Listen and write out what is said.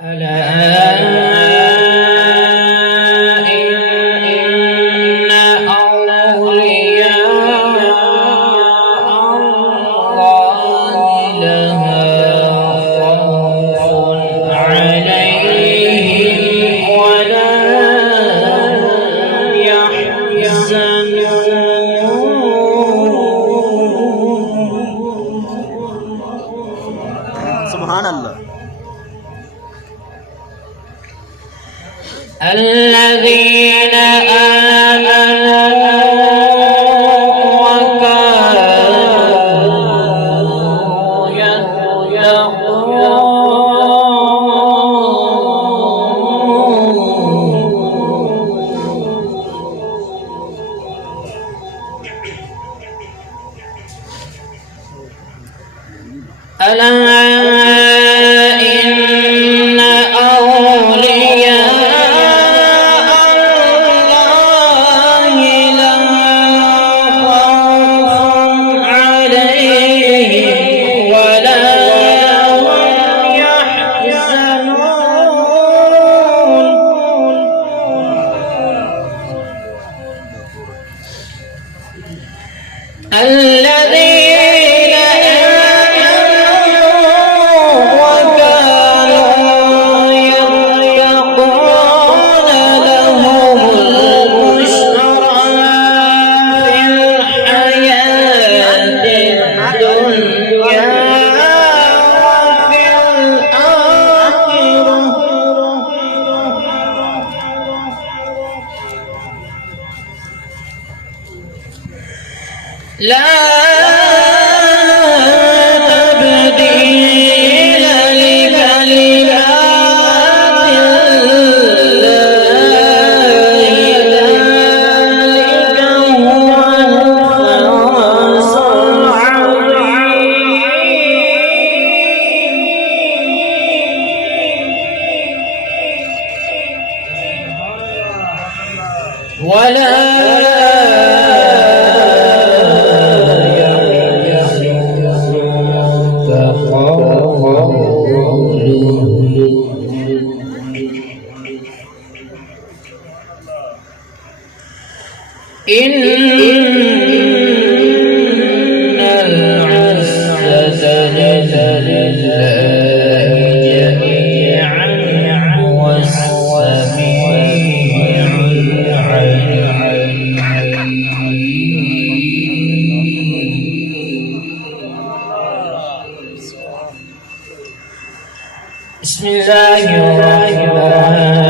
ألا إن أولياء الله لا خوف عليهم ولا يحزنون. سبحان الله. الذين آمنوا وكانوا يتقون. ألا إن أولياء الله لا خوف عليهم ولا هم يحزنون. الذين آمنوا وكانوا يتقون لهم البشرى في الحياة الدنيا وفي الآخرة. لا تبديل لكلمات الله ذلك هو الفوز العظيم. ولا إن العزة لله جميعا هو السميع العليم. بسم الله الرحمن